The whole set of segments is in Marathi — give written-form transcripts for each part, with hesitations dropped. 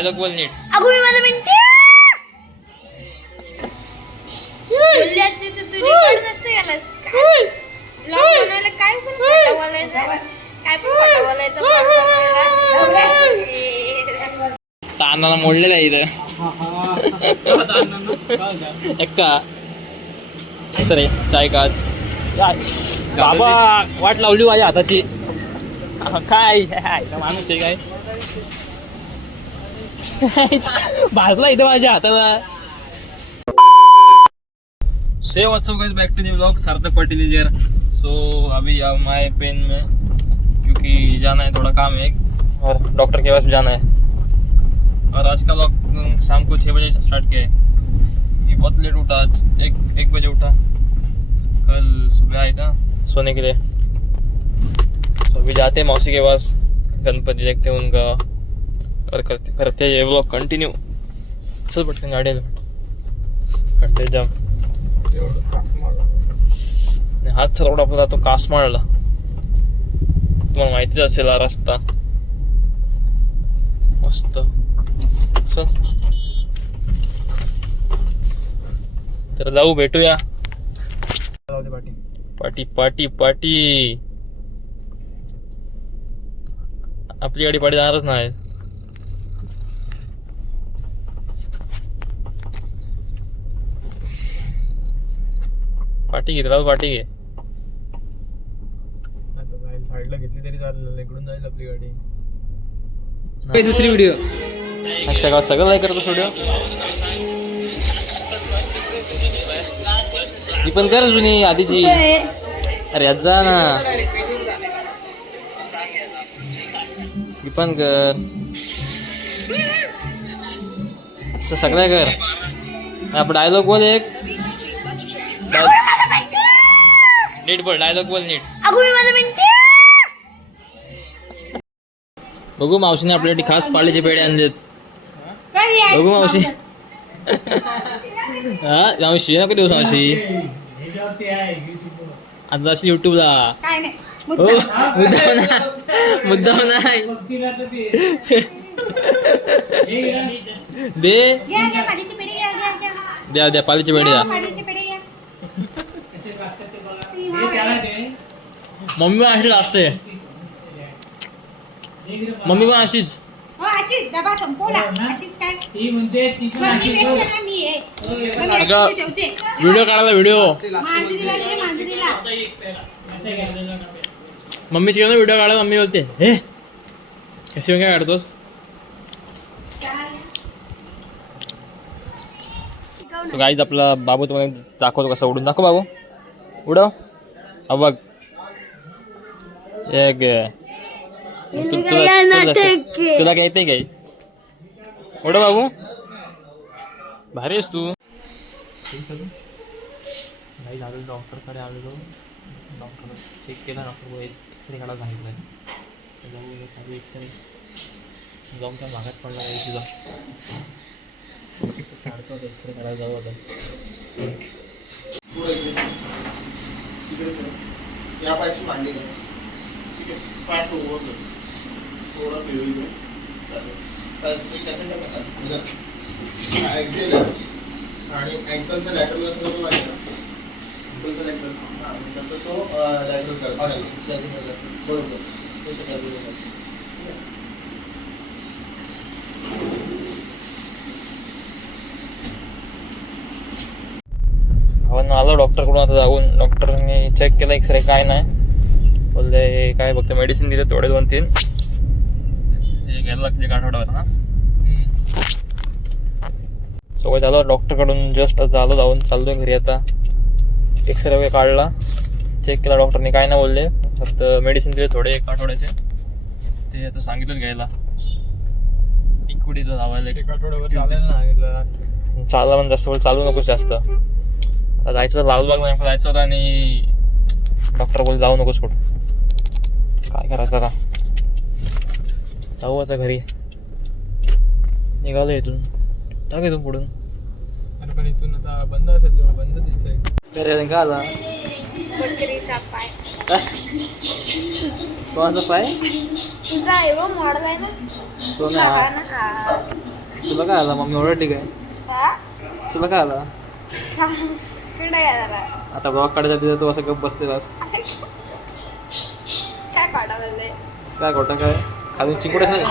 डायलॉग बोल नीट. अगो मी माझं म्हणते बोलली असती तर तू रेकॉर्ड नसते केलास. ब्लॉग बनवायला काय पण खोटं बोलायचं, काय पण खोटं बोलायचं ब्लॉग बनवायला. तानाला मोडलेला आहे इथं. एक्का सरे चाय का बाबा वाट लावली माझ्या हाताची. काय माणूस आहे काय भाजला इथं माझ्या हाताला. Say what's up guys, back to new vlog. Sarthak Patil is here. So अभी माय पेन में क्योंकि जाना है, थोड़ा काम है और डॉक्टर के पास भी जाना है. और आज का व्लॉग शाम को 6 बजे स्टार्ट किया है. ये बहुत लेट उठा आज, एक बजे उठा. कल सुबह आया था सोने के लिए. तो अभी जाते हैं मौसी के पास, गणपति देखते हैं उनका और करते हैं ये व्लॉग कंटिन्यू. चल पटकन गाडी कंटे जाम. हात रोड आपला जातो कासमाळला. तुम्हाला माहितीच असेल हा रस्ता मस्त. चल तर जाऊ, भेटूया. पाटी पाटी पाटी. आपली गाडी पाठी जाणारच नाही. पाठी घे राहू, पाठी घे. साईडला घेतली तरी चालेल, इकडून जाईल आपली गाडी. दुसरी व्हिडिओ अच्छा गावात सगळं लाईक करतो व्हिडिओ. ही पण कर जुनी आधीची. अरे आज जा ना, ही पण कर. असं सगळं कर. आपण डायलॉग बोल एक. नीट बोल, डायलॉग बोल नीट. अगो मी माझं म्हणते बघू मावशीने आपल्यासाठी खास पाळीचे पेढे आणलेत. बघू मावशी. हा मावशी नको देऊ मावशी. आता अशी युट्यूबला. काय नाही हो मुद्दाम नाही दे. घ्या घ्या पालीची पेढी घ्या घ्या घ्या द्या द्या पालीचे पेढे द्या. पालीची पेढी घ्या. मम्मी पण अशीच असते. मम्मी पण अशीच. हो अशीच डबा संपवला. अशीच काय ती म्हणते ती पण अशी पेक्षा ना मी आहे. पण अगं, अशीच ठेवते. व्हिडिओ काढायला व्हिडिओ. मांजरीला घे मांजरीला. मम्मी चिकन व्हिडिओ काढा. मम्मी बोलते हे कशी काय काढतोस. तो गाईज आपला बाबू तुम्हाला दाखवतो कसं उडून. दाखव बाबू, उडव. हा बघ एक तुला काय येते काय. उडव बाबू, भारी आहेस तू. नाही झालं, डॉक्टरकडे आलेलो. डॉक्टर चेक केला. डॉक्टर एक्सरे काढा सांगितलं. त्याच्यामुळे काही एक्सरे जाऊन त्या भागात पडला काही तुझा काढतो. एक्सरे काढायला जाऊ आता. या पायाची मांडी घ्या. ठीक आहे, पाय सोबत थोडा पिळी घ्या. चालेल. एक्झेल आणि अँकलचा लॅटरल असं तो आहे ना, अँकलचा लॅटरल हां तसं तो लॅटरल करतो. बरोबर तसं लॅटरल करतो. भावांना आलो डॉक्टरकडून आता जाऊन. डॉक्टरने चेक केलं एक्सरे, काय नाही बोलले. काय फक्त मेडिसिन दिले थोडे 2-3. घ्यायला लागते एक आठवड्यावर ना. सगळं झालं डॉक्टरकडून. जस्ट झालं जाऊन चाललोय घरी आता. एक्सरे वगैरे काढला, चेक केला डॉक्टरने, काय नाही बोलले. फक्त मेडिसिन दिले थोडे 1 आठवड्याचे. ते आता सांगितलं घ्यायला. इकडीला लावायला 1 आठवड्यावर चालेल ना सांगितलं. चालला पण जास्त वेळ चालू नकोस जास्त. आता जायचं लालबाग नाही जायचं होतं आणि डॉक्टर बोल जाऊ नकोस कुठं. काय करायचं आता. जाऊ आता घरी. निघालो इथून. टाक इथून पुढून. अरे पण इथून आता बंद असेल, तेव्हा बंद दिसतंय. घरी का आला. बकरीचा पाय. कोणाचा पाय. तुझा आहे वो मॉडेल आहे ना. तो तुझा ना ना. तुला काय आला मम्मी ओरडली काय? हा? तुला काय आला? कुठं आहे जरा? आता ब्लॉग काढायचा तिथं तू असं गप बसलेलास. काय पाडावलंय? काय खोटं काय खाली चिंकुड्याचं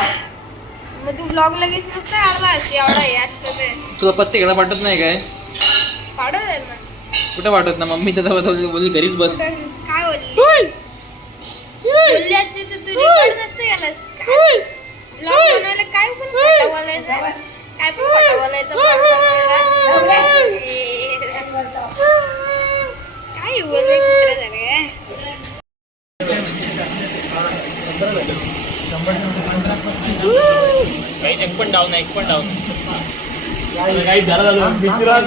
मग तू ब्लॉग लगेच नसतं काढला अशी एवढा हे असतं ते. तुला पत्ते घ्यायला वाटत नाही काय? पाडवलंय ना. कुठं वाटत ना मम्मी त्याचा बोलली घरीच बस. काय बोलली? बोलली असती तर तू रेकॉर्ड नसतं केलंस. ब्लॉग बनवायला काय पण खोटं बोलायचं. काय पण खोटं बोलायचं vlog बनवायला. काय बोलतोय कुत्रा झालं काय? एक पण डाऊन एक पण डाऊन काही झालं मित्रांनो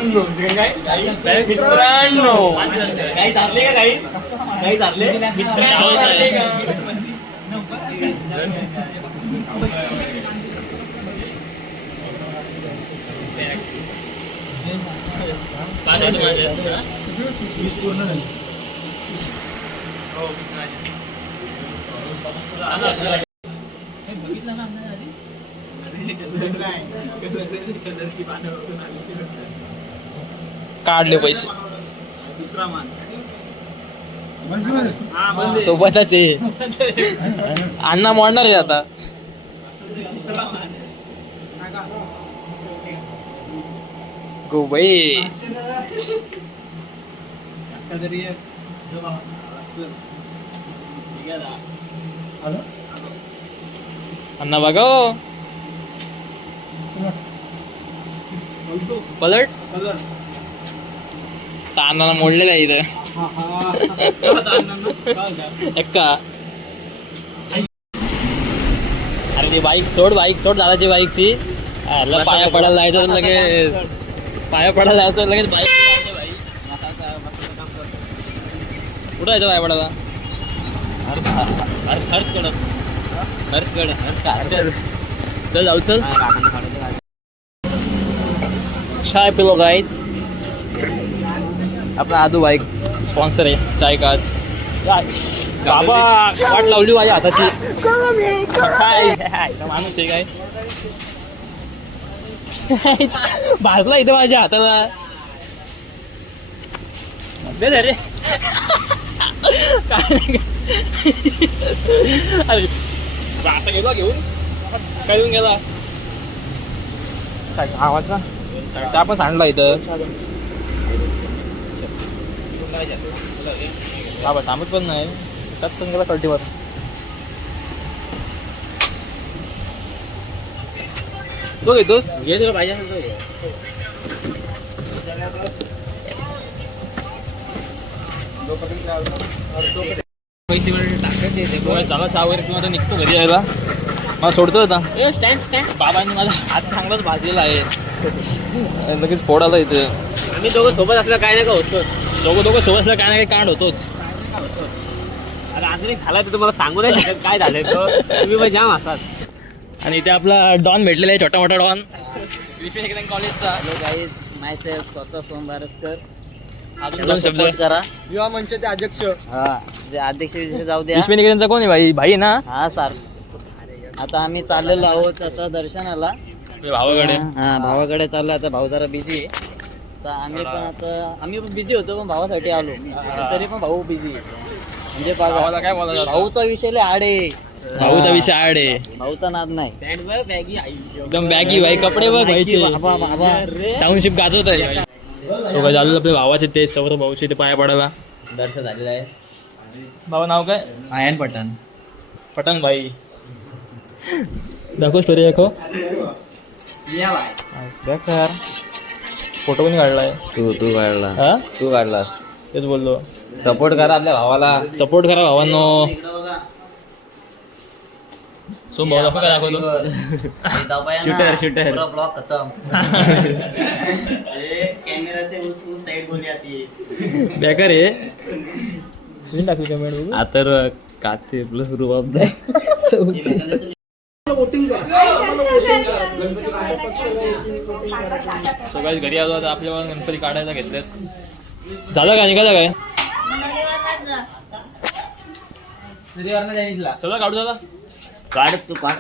काही चालले का काही चालले काढले पैसे दुसरा मान तो बचाचे अण्णा मोडणार आहे आता. गो बाई अण्णा बघा हो. पलट अण्णाला मोडलेलं आहे इथं एक्का. अरे ती बाईक सोड दादाची बाईक ती. याला पाया पडायला जायचं तर लगेच लगेच बाईक कुठं जायचं पाया पडायला? चल जाऊ चल. चाय पिलो गाईज. आपला आदू बाईक स्पॉन्सर आहे चाय का. बाबा वाट लावली माझ्या हाताची. काय माणूस आहे काय भाजला इथं माझ्या हाताला. रे काय अरे असा गेला घेऊन काय घेऊन गेला आवाजचा त्या पण सांडला इथं. बाबा थांबत पण नाही त्याच संघाला कल्टीवर. तो घेतोस घे तुला पाहिजे पैसे टाकायचे झाला 6 वगैरे किंवा निघतो घरी यायला. मला सोडतो होता बाबांनी माझा हात चांगलाच भाजलेला आहे. लगेच फोड आला इथे. आम्ही दोघं सोबत असलं काय नाही का होतो. दोघं सोबत असलं काय नाही काय कांड होतोच. अरे आंतरिक झाला तर तुम्हाला सांगू नाही शकत काय झालंय तो. तुम्ही पण जाम असतात. आणि इथे आपला डॉन भेटलेला आहे छोटा मोठा डॉन कॉलेजचा. हॅलो गाईज माय सेल्फ स्वतः सोमवारसकर. अजून दोन शब्द करा. युवा मंचचे अध्यक्ष हा ते अध्यक्ष विषय जाऊ द्या. विश्वनिकेतनचा कोण आहे भाई आहे ना हा सर. आता आम्ही चाललेलो आहोत आता दर्शनाला. भावाकडे. हा भावाकडे चाललो. आता भाऊ जरा बिझी आहे. तर आम्ही पण बिझी होतो पण भावासाठी आलो. तरी पण भाऊ बिझी आहे. म्हणजे भावाला बघा काय बोलायचं भाऊचा विषय लय आडे. भाऊचा विषय आड आहे. भाऊचा नाद नाही. एकदम बॅगी भाई कपडे बघ भाईचे. बाबा बाबा टाउनशिप गाजवत आहे. झालेलं आपल्या भावाचे ते सौरभ भाऊचे ते पाया पडायला दर्शन झालेलं आहे. भाऊ नाव काय? आयन पठाण. पठाण भाई दाखव स्टोरी दाखव. देख यार फोटो पण काढलाय. तू काढला. हा तू काढलास. तेच बोललो सपोर्ट करा आपल्या भावाला. सपोर्ट करा भावांनो. सोम भाऊ दाखव काय दाखवतो. शूटर ब्लॉक खतम. कॅमेरा से उस साइड गोली आती है. बेकार आहे टाकली कमेंट बघू. आता काते प्लस रुबाब सगळ्यात घरी आलो आता आपल्या गणपती काढायला घेतलेत. झालं काय निघालं काय सगळं काढू झाला. काढ तू काढ.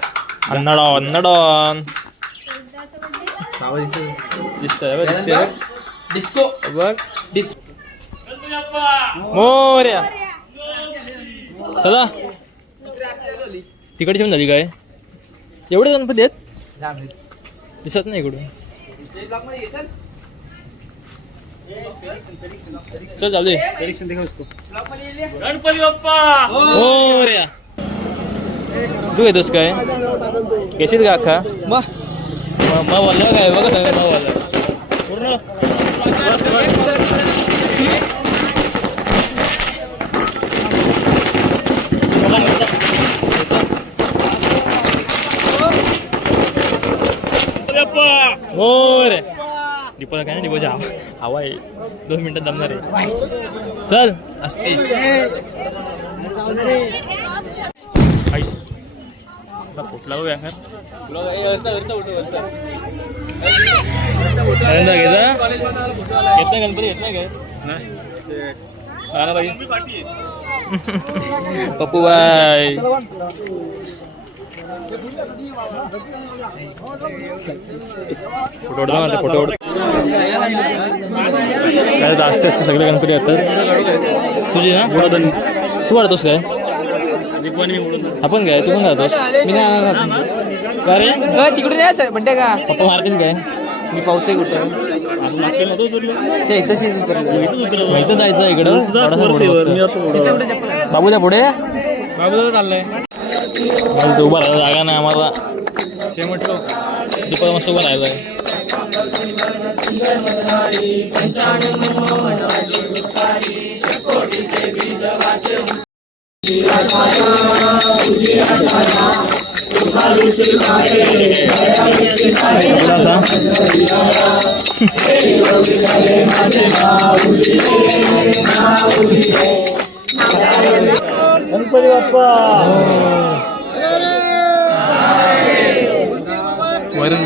अन्नडॉन एकदाचं दिसतंय बघ, दिसतंय बघ. डिस्को बघ मोरया. चला तिकडची पण झाली काय एवढे गणपती आहेत दिसत नाही इकडून. चल जाऊ दे गणपती बाप्पा मोरया. तू येतोस काय घेशील का अख्खा मग वाला काय बघा सगळं मग वाला पूर्ण मोर दीपा काय ना दीपाची हवा आहे 2 मिनिटात जमणार आहे. चल असते फुटला बघ घ्यायचा गणपती येत नाही काय पप्पू बाय फोटो फोटो काय जास्त असते सगळे गणपती येतात तुझी ना तू वाढतोस काय आपण काय तू पण जातोस मी नाही का रे तिकडून यायचं म्हणते का पप्पा मारतील काय मी पावते कुठं ते इथंच इथं जायचं इकडं बाबूच्या पुढे बाबूला चाललंय उभा राहायला जागा नाही आम्हाला शेमटलो दीपा मस्त उभा राहायला आहे. गणपती बाप्पा वरून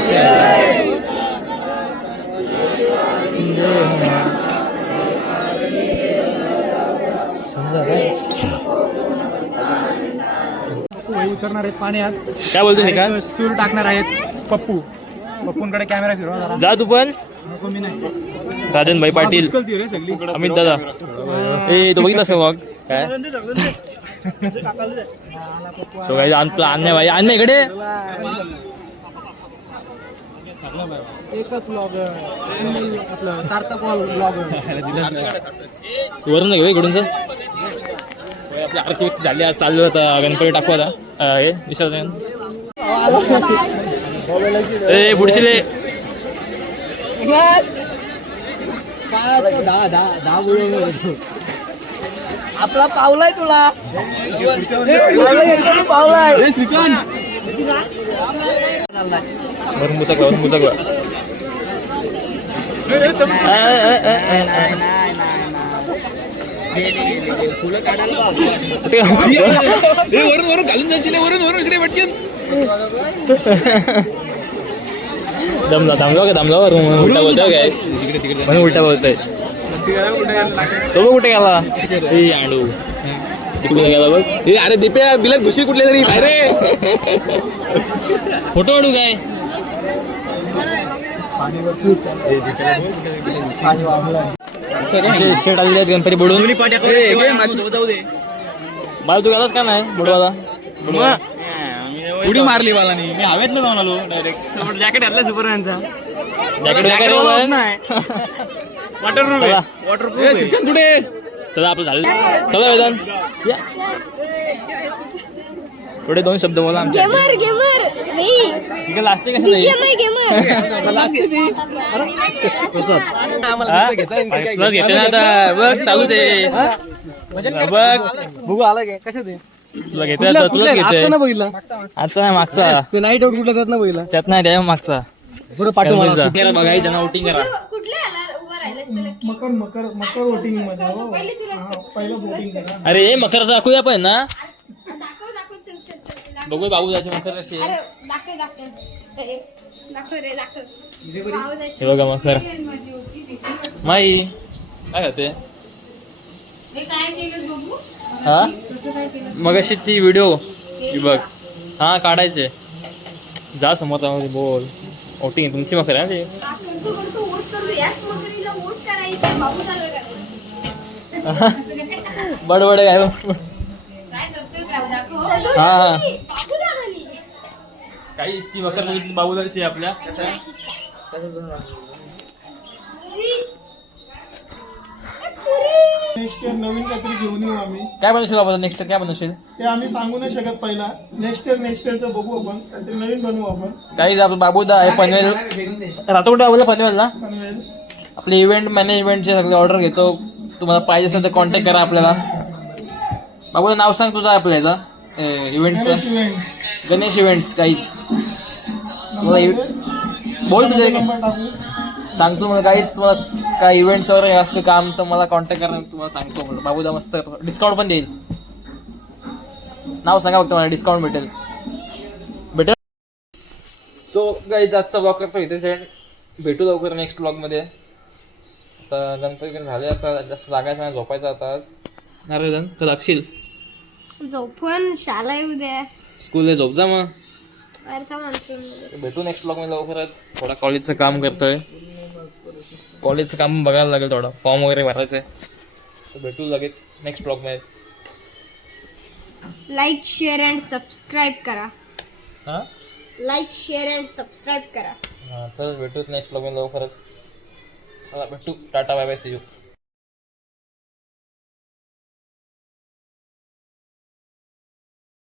उतरणार आहेत पाण्यात काय बोलतो निका सूर टाकणार आहेत पप्पूंकडे कॅमेरा फिरवा जा तू पण नको मी नाही राजन भाई पाटील रे सगळी अमित दादा ए तो बघितलास का मग काय सो काय आणणे भाई आणणे इकडे एकच ब्लॉगर आपलं सार्थक ब्लॉगर वरून घे इकडून आपली आरती झाली आज चालू होता गणपती टाकू आता हे विसर्जन ए बुडशिले आपला पावलाय तुला पावलाय श्रीकांत वरून बुचकला फुलं काढायला वरून घालून जाशील वरून इकडे पटकन दमला वरून उलटा बोलतोय काय म्हणून उलटा बोलतोय तो कुठे गेला ए आंडू तिकडे गेला बघ अरे दीप्या बिलात घुशी कुठल्या तरी अरे फोटो काढू काय शेट आलेले आहेत गणपती बुडून मला तू गेलास का नाही बुडवाला उडी मारली मला नाही मी हवेत ना जाऊन आलो डायरेक्ट जॅकेट घातलं सुपरमॅनचा जॅकेट वॉटरप्रूफ पुढे चला आपलं झालं चला वेदांत या थोडे 2 शब्द बोला आमच्या गेमर मी इकडे लास्ट नाही प्लस घेते ना आता बघ चालूच आहे बघ बघू आला काय कशात तुला घेते आता तुलाच घेते ना बघितला आजचा नाही मागचा तू नाईट आउट कुठला त्यात ना बघितला त्यात नाही द्या मागचा पुढे पाठवून बघायचं ना वोटिंग करा कुठले आला उभा राहिला मकर वोटिंग मध्ये पहिलं वोटिंग करा अरे मकर दाखवूया पण ना दाखव चल चल चल बघू बाबू जायचे मकर कशी अरे दाखव रे हे बघा मकर माई काय होते हा मग अशी ती व्हिडिओ बघ हा काढायचे जा समोर बोल वोटिंग तुमची मकर आहे ना ते. काकू बोलतो वोट करू याच मगरीला वोट करायचं बाबू दादा बडबड काय काय करतोय काय दाखव हा. बाबू दादानी काहीच ती मकर बाबूदाची आपल्या नेक्स्ट इयर नवीन काहीतरी घेऊन येऊ आम्ही. काय बनवशील बाबा नेक्स्ट काय बनवशील. ते आम्ही सांगू नाही शकत पहिला. नेक्स्ट इयरचं बघू आपण. काहीतरी नवीन बनवू आपण. काही आपला बाबूदा आहे पनवेल राहतो कुठे आपल्याला पनवेलला. पनवेल. आपले इव्हेंट मॅनेजमेंटचे सगळे ऑर्डर घेतो. तुम्हाला पाहिजे असेल तर कॉन्टॅक्ट करा आपल्याला. बाबूदा नाव सांग तुझं आपल्या याचा गणेश इव्हेंटचं. इव्हेंट्स. गणेश इव्हेंट्स काहीच बोल तुझे नंबर टाकू. सांगतो मला काहीच तुम्हाला काय इव्हेंट्स वगैरे असलं काम तर मला कॉन्टॅक्ट करा. तुम्हाला सांगतो मला बाबूदा मस्त डिस्काउंट पण देईल. नाव सांगा फक्त मला डिस्काउंट भेटेल. सो गाईज आजचा ब्लॉग करतो इथे भेटू लवकर नेक्स्ट ब्लॉगमध्ये. आता गणपती झाले आता जास्त जागायचं नाही झोपायचं आता आज. नारायण कधी लागशील झोपून शाला येऊ द्या स्कूलला झोप जा मग. अरे का म्हणतो भेटू नेक्स्ट ब्लॉगमध्ये लवकरच. थोडा कॉलेजचं काम करतोय. कॉलेजचं काम बघायला लागेल थोडं फॉर्म वगैरे भरायचं आहे. तर भेटू लगेच नेक्स्ट ब्लॉगमध्ये. लाईक शेअर अँड सबस्क्राईब करा. हां लाईक शेअर अँड सबस्क्राईब करा. हां तर भेटूच नेक्स्ट ब्लॉगमध्ये लवकरच. चला भेटू. Tata bye bye see you.